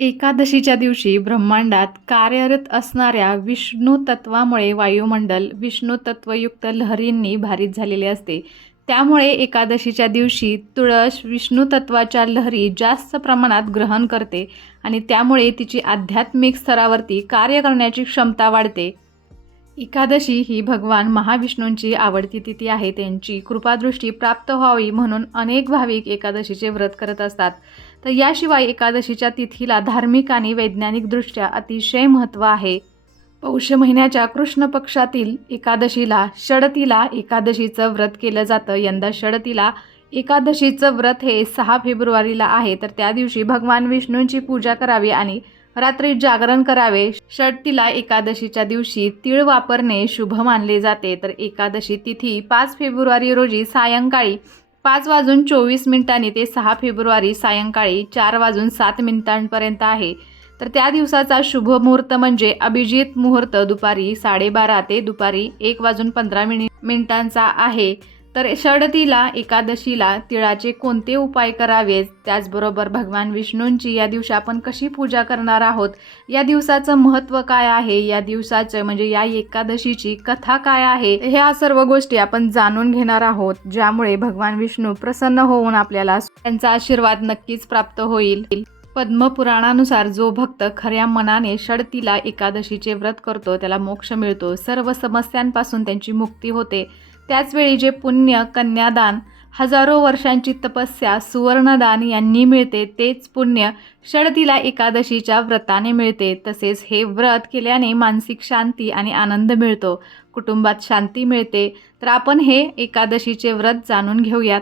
एकादशीच्या दिवशी ब्रह्मांडात कार्यरत असणाऱ्या विष्णू तत्वामुळे वायुमंडल विष्णू तत्वयुक्त लहरींनी भारित झालेले असते. त्यामुळे एकादशीच्या दिवशी तुळस विष्णू तत्वाच्या लहरी जास्त प्रमाणात ग्रहण करते आणि त्यामुळे तिची आध्यात्मिक स्तरावरती कार्य करण्याची क्षमता वाढते. एकादशी ही भगवान महाविष्णूंची आवडती तिथी आहे. त्यांची कृपादृष्टी प्राप्त व्हावी म्हणून अनेक भाविक एकादशीचे व्रत करत असतात. तर याशिवाय एकादशीच्या तिथीला धार्मिक आणि वैज्ञानिकदृष्ट्या अतिशय महत्त्व आहे. पौष महिन्याच्या कृष्ण पक्षातील एकादशीला षडतीला एकादशीचं व्रत केलं जातं. यंदा षडतीला एकादशीचं व्रत हे सहा फेब्रुवारीला आहे. तर त्या दिवशी भगवान विष्णूंची पूजा करावी आणि रात्री जागरण करावे. षटतीला एकादशीच्या दिवशी तीळ वापरणे शुभ मानले जाते. तर एकादशी तिथी पाच फेब्रुवारी रोजी सायंकाळी पाच वाजून चोवीस मिनिटांनी ते सहा फेब्रुवारी सायंकाळी चार वाजून सात मिनिटांपर्यंत आहे. तर त्या दिवसाचा शुभ मुहूर्त म्हणजे अभिजित मुहूर्त दुपारी साडेबारा ते दुपारी एक वाजून पंधरा मिनि मिनिटांचा आहे. तर षडतीला एकादशीला तिळाचे कोणते उपाय करावेत? त्याचबरोबर भगवान विष्णूंची या दिवशी आपण कशी पूजा करणार आहोत? या दिवसाचं महत्त्व काय आहे? या दिवसाचं म्हणजे या एकादशीची कथा काय आहे? ह्या सर्व गोष्टी आपण जाणून घेणार आहोत ज्यामुळे भगवान विष्णू प्रसन्न होऊन आपल्याला त्यांचा आशीर्वाद नक्कीच प्राप्त होईल. पद्मपुराणानुसार जो भक्त खऱ्या मनाने षडतीला एकादशीचे व्रत करतो त्याला मोक्ष मिळतो. सर्व समस्यांपासून त्यांची मुक्ती होते. त्याचवेळी जे पुण्य कन्यादान हजारो वर्षांची तपस्या सुवर्णदान यांनी मिळते तेच पुण्य षडतीला एकादशीच्या व्रताने मिळते. तसेच हे व्रत केल्याने मानसिक शांती आणि आनंद मिळतो. कुटुंबात शांती मिळते. तर आपण हे एकादशीचे व्रत जाणून घेऊयात.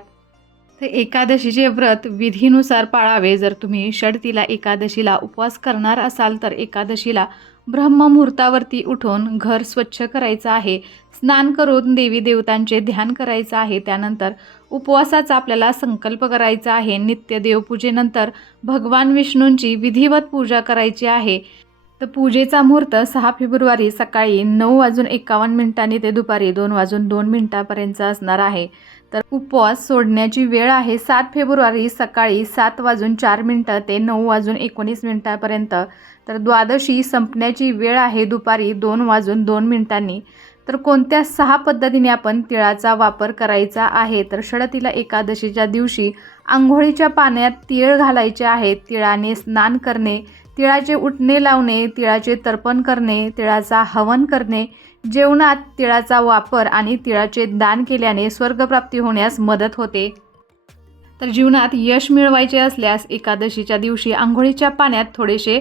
तर एकादशीचे व्रत विधीनुसार पाळावे जर तुम्ही षडतीला एकादशीला उपवास करणार असाल तर एकादशीला ब्रह्ममुहूर्तावरती उठून घर स्वच्छ करायचं आहे. स्नान करून देवी देवतांचे ध्यान करायचं आहे. त्यानंतर उपवासाचा आपल्याला संकल्प करायचा आहे. नित्य देवपूजेनंतर भगवान विष्णूंची विधिवत पूजा करायची आहे. तर पूजेचा मुहूर्त सहा फेब्रुवारी सकाळी नऊ वाजून एकावन्न मिनिटांनी ते दुपारी दोन वाजून दोन मिनिटापर्यंत असणार आहे. तर उपवास सोडण्याची वेळ आहे. सात फेब्रुवारी सकाळी सात वाजून चार मिनटं ते नऊ वाजून एकोणीस मिनिटापर्यंत. तर द्वादशी संपण्याची वेळ आहे दुपारी दोन वाजून दोन मिनिटांनी. तर कोणत्या सहा पद्धतीने आपण तिळाचा वापर करायचा आहे? तर षडतीला एकादशीच्या दिवशी आंघोळीच्या पाण्यात तीळ घालायचे आहेत तिळाने स्नान करणे तिळाचे उठणे लावणे तिळाचे तर्पण करणे तिळाचा हवन करणे जेवणात तिळाचा वापर आणि तिळाचे दान केल्याने स्वर्गप्राप्ती होण्यास मदत होते. तर जीवनात यश मिळवायचे असल्यास एकादशीच्या दिवशी आंघोळीच्या पाण्यात थोडेसे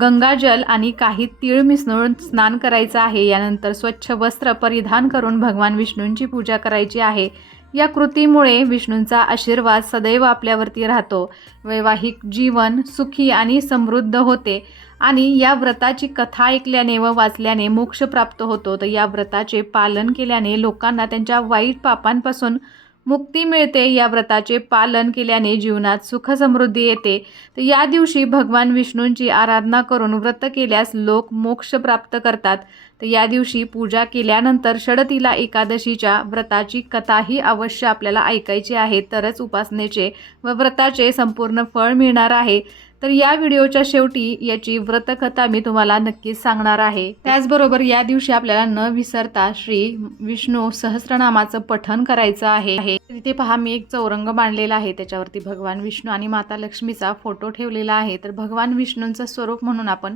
गंगाजल आणि काही तीळ मिसळून स्नान करायचं आहे. यानंतर स्वच्छ वस्त्र परिधान करून भगवान विष्णूंची पूजा करायची आहे. या कृतीमुळे विष्णूंचा आशीर्वाद सदैव आपल्यावरती राहतो. वैवाहिक जीवन सुखी आणि समृद्ध होते. आणि या व्रताची कथा ऐकल्याने व वाचल्याने मोक्ष प्राप्त होतो. तर या व्रताचे पालन केल्याने लोकांना त्यांच्या वाईट पापांपासून मुक्ती मिळते या व्रताचे पालन केल्याने जीवनात सुख समृद्धी येते. तर या दिवशी भगवान विष्णूंची आराधना करून व्रत केल्यास लोक मोक्ष प्राप्त करतात. तर या दिवशी पूजा केल्यानंतर षडतीला एकादशीच्या व्रताची कथाही अवश्य आपल्याला ऐकायची आहे. तरच उपासनेचे व व्रताचे संपूर्ण फळ मिळणार आहे. तर या व्हिडिओच्या शेवटी याची व्रतकथा मी तुम्हाला नक्कीच सांगणार आहे. त्याचबरोबर या दिवशी आपल्याला न विसरता श्री विष्णू सहस्रनामाचं पठन करायचं आहे. तिथे पहा मी एक चौरंग बांधलेला आहे. त्याच्यावरती भगवान विष्णू आणि माता लक्ष्मीचा फोटो ठेवलेला आहे. तर भगवान विष्णूंचं स्वरूप म्हणून आपण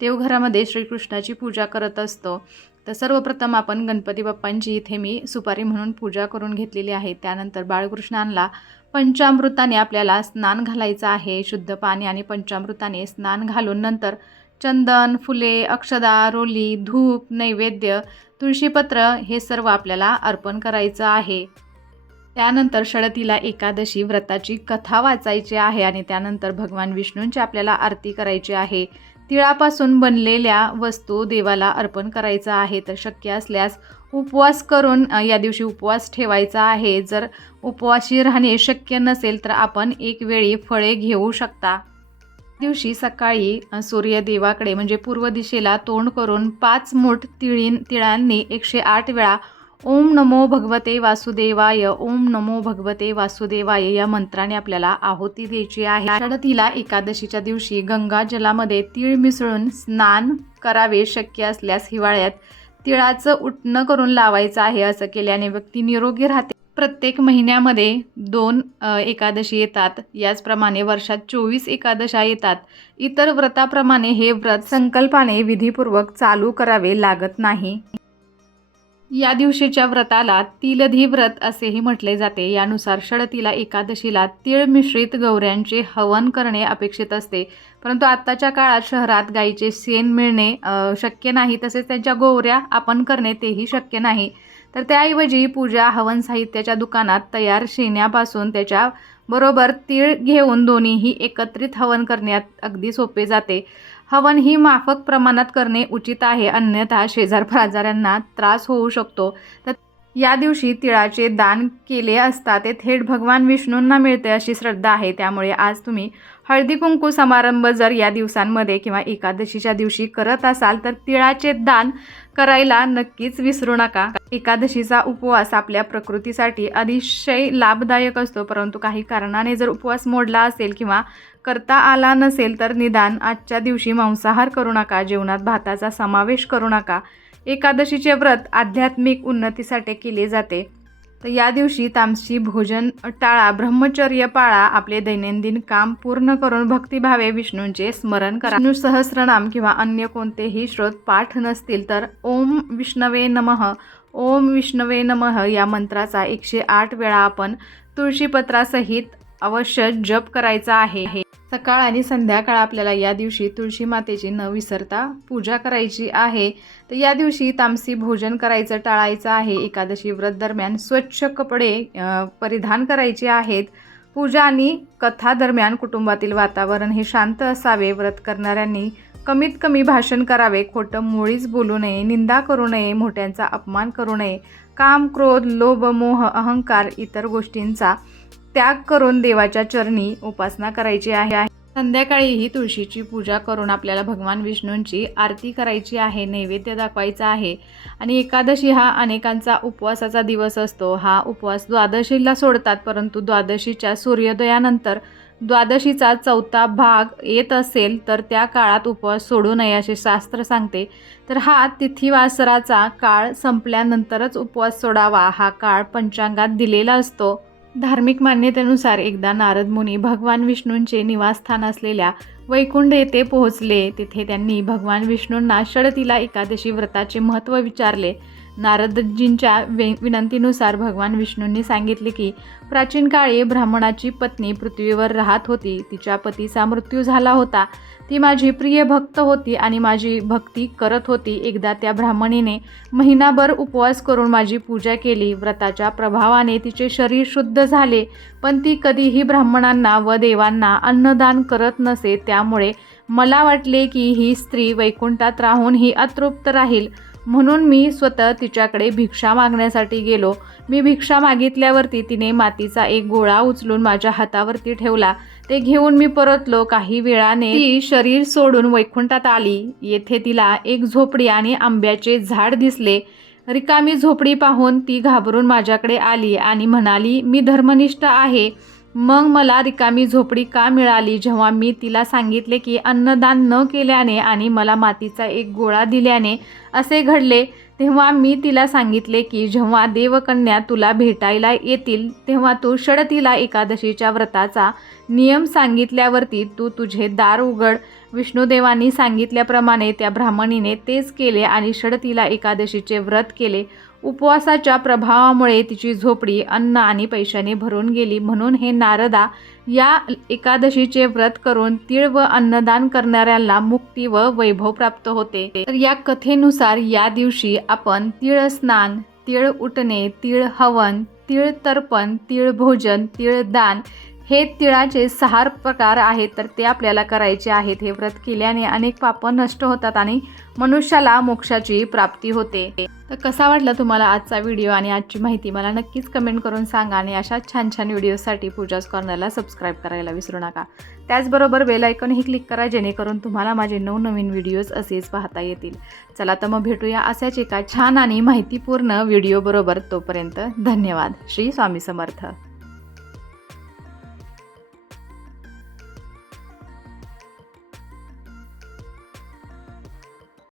देवघरामध्ये श्रीकृष्णाची पूजा करत असतो. तर सर्वप्रथम आपण गणपती बाप्पांची इथे मी सुपारी म्हणून पूजा करून घेतलेली आहे. त्यानंतर बाळकृष्णांना पंचामृताने आपल्याला स्नान घालायचं आहे. शुद्ध पाणी आणि पंचामृताने स्नान घालून नंतर चंदन फुले अक्षदा रोली धूप नैवेद्य तुळशीपत्र हे सर्व आपल्याला अर्पण करायचं आहे. त्यानंतर षडतीला एकादशी व्रताची कथा वाचायची आहे आणि त्यानंतर भगवान विष्णूंची आपल्याला आरती करायची आहे. तिळापासून बनलेल्या वस्तू देवाला अर्पण करायचा आहे तर शक्य असल्यास उपवास करून या दिवशी उपवास ठेवायचा आहे. जर उपवासी राहणे शक्य नसेल तर आपण एक वेळी फळे घेऊ शकता. दिवशी सकाळी सूर्यदेवाकडे म्हणजे पूर्व दिशेला तोंड करून पाच मूठ तिळीन तिळांनी एकशे आठ वेळा ओम नमो भगवते वासुदेवाय ओम नमो भगवते वासुदेवाय या मंत्राने आपल्याला आहुती द्यायची आहे. षडतीला एकादशीच्या दिवशी गंगा जलामध्ये तीळ मिसळून स्नान करावे शक्य असल्यास हिवाळ्यात तिळाचं उटणं करून लावायचं आहे असं केल्याने व्यक्ती निरोगी राहते. प्रत्येक महिन्यामध्ये दोन एकादशी येतात. याचप्रमाणे वर्षात चोवीस एकादशा येतात. इतर व्रताप्रमाणे हे व्रत संकल्पाने विधीपूर्वक चालू करावे लागत नाही. या दिवशीच्या व्रताला तिलधी व्रत असेही म्हटले जाते. यानुसार षडतीला एकादशीला तीळ मिश्रित गौऱ्यांचे हवन करणे अपेक्षित असते. परंतु आत्ताच्या काळात शहरात गाईचे शेण मिळणे शक्य नाही. तसेच त्यांच्या गोवऱ्या आपण करणे तेही शक्य नाही. तर त्याऐवजी पूजा हवन साहित्याच्या दुकानात तयार शेण्यापासून त्याच्या बरोबर तीळ घेऊन दोन्हीही एकत्रित हवन करण्यात अगदी सोपे जाते. हवन ही माफक प्रमाणात करणे उचित आहे. अन्यथा शेजार पाजाऱ्यांना त्रास होऊ शकतो. तर या दिवशी तिळाचे दान केले असता ते थेट भगवान विष्णूंना मिळते अशी श्रद्धा आहे. त्यामुळे आज तुम्ही हळदी कुंकू समारंभ जर या दिवसांमध्ये किंवा एकादशीच्या दिवशी करत असाल तर तिळाचे दान करायला नक्कीच विसरू नका. एकादशीचा उपवास आपल्या प्रकृतीसाठी अतिशय लाभदायक असतो. परंतु काही कारणाने जर उपवास मोडला असेल किंवा करता आला नसेल तर निदान आजच्या दिवशी मांसाहार करू नका जेवणात भाताचा समावेश करू नका. एकादशीचे व्रत आध्यात्मिक उन्नतीसाठी केले जाते. तर या दिवशी तामसी भोजन टाळा ब्रह्मचर्य पाळा आपले दैनंदिन काम पूर्ण करून भक्तिभावे विष्णूंचे स्मरण करा. विष्णू सहस्रनाम किंवा अन्य कोणतेही श्रोत पाठ नसतील तर ओम विष्णवे नमः. ओम विष्णवे नमः या मंत्राचा एकशे आठ वेळा आपण तुळशीपत्रासहित अवश्य जप करायचा आहे. सकाळ आणि संध्याकाळ आपल्याला या दिवशी तुळशी मातेची न विसरता पूजा करायची आहे. तर या दिवशी तामसी भोजन करायचं टाळायचं आहे. एकादशी व्रत दरम्यान स्वच्छ कपडे परिधान करायचे आहेत. पूजा आणि कथा दरम्यान कुटुंबातील वातावरण हे शांत असावे. व्रत करणाऱ्यांनी कमीत कमी भाषण करावे. खोटं मुळीच बोलू नये निंदा करू नये मोठ्यांचा अपमान करू नये. काम क्रोध लोभ मोह अहंकार इतर गोष्टींचा त्याग करून देवाच्या चरणी उपासना करायची आहे. संध्याकाळी ही तुळशीची पूजा करून आपल्याला भगवान विष्णूंची आरती करायची आहे नैवेद्य दाखवायचा आहे. आणि एकादशी हा अनेकांचा उपवासाचा दिवस असतो. हा उपवास द्वादशीला सोडतात परंतु द्वादशीच्या सूर्योदयानंतर द्वादशीचा चौथा भाग येत असेल तर त्या काळात उपवास सोडू नये असे शास्त्र सांगते. तर हा तिथीवासराचा काळ संपल्यानंतरच उपवास सोडावा. हा काळ पंचांगात दिलेला असतो. धार्मिक मान्यतेनुसार एकदा नारद मुनी भगवान विष्णूंचे निवासस्थान असलेल्या वैकुंठ येथे पोहोचले. तिथे त्यांनी भगवान विष्णूंना षडतीला एकादशी व्रताचे महत्त्व विचारले. नारदजींच्या वे विनंतीनुसार भगवान विष्णूंनी सांगितले की प्राचीन काळी ब्राह्मणाची पत्नी पृथ्वीवर राहत होती. तिच्या पतीचा मृत्यू झाला होता. ती माझी प्रिय भक्त होती आणि माझी भक्ती करत होती. एकदा त्या ब्राह्मणीने महिनाभर उपवास करून माझी पूजा केली. व्रताच्या प्रभावाने तिचे शरीर शुद्ध झाले पण ती कधीही ब्राह्मणांना व देवांना अन्नदान करत नसे. त्यामुळे मला वाटले की ही स्त्री वैकुंठात राहून ही अतृप्त राहील. म्हणून मी स्वतः तिच्याकडे भिक्षा मागण्यासाठी गेलो. मी भिक्षा मागितल्यावरती तिने मातीचा एक गोळा उचलून माझ्या हातावरती ठेवला. ते घेऊन मी परतलो. काही वेळाने ती शरीर सोडून वैकुंठात आली. येथे तिला एक झोपडी आणि आंब्याचे झाड दिसले. रिकामी झोपडी पाहून ती घाबरून माझ्याकडे आली आणि म्हणाली मी धर्मनिष्ठ आहे. मग मला रिकामी झोपडी का मिळाली? जेव्हा मी तिला सांगितले की अन्नदान न केल्याने आणि मला मातीचा एक गोळा दिल्याने असे घडले तेव्हा मी तिला सांगितले की जेव्हा देवकन्या तुला भेटायला येतील तेव्हा तू षडतीला एकादशीच्या व्रताचा नियम सांगितल्यावरती तू तुझे दार उघड. विष्णुदेवांनी सांगितल्याप्रमाणे त्या ब्राह्मणीने तेच केले आणि षडतीला एकादशीचे व्रत केले. उपवासाच्या प्रभावामुळे तिची झोपडी अन्न आणि पैशाने भरून गेली. म्हणून हे नारदा या एकादशीचे व्रत करून तीळ व अन्नदान करणाऱ्यांना मुक्ती व वैभव प्राप्त होते. तर या कथेनुसार या दिवशी आपण तीळ स्नान तीळ उठणे तीळ हवन तीळ तर्पण तीळ भोजन तीळ दान हे तिळाचे सहा प्रकार आहेत तर ते आपल्याला करायचे आहेत. हे व्रत केल्याने अनेक पाप नष्ट होतात आणि मनुष्याला मोक्षाची प्राप्ती होते. तर कसा वाटला तुम्हाला आजचा व्हिडिओ आणि आजची माहिती मला नक्कीच कमेंट करून सांगा आणि अशा छान छान व्हिडिओसाठी पूजाच कॉर्नरला सबस्क्राईब करायला विसरू नका. त्याचबरोबर बेलायकॉनही क्लिक करा जेणेकरून तुम्हाला माझे नवनवीन व्हिडिओज असेच पाहता येतील. चला तर मग भेटूया अशाच एका छान आणि माहितीपूर्ण व्हिडिओबरोबर. तोपर्यंत धन्यवाद. श्री स्वामी समर्थ.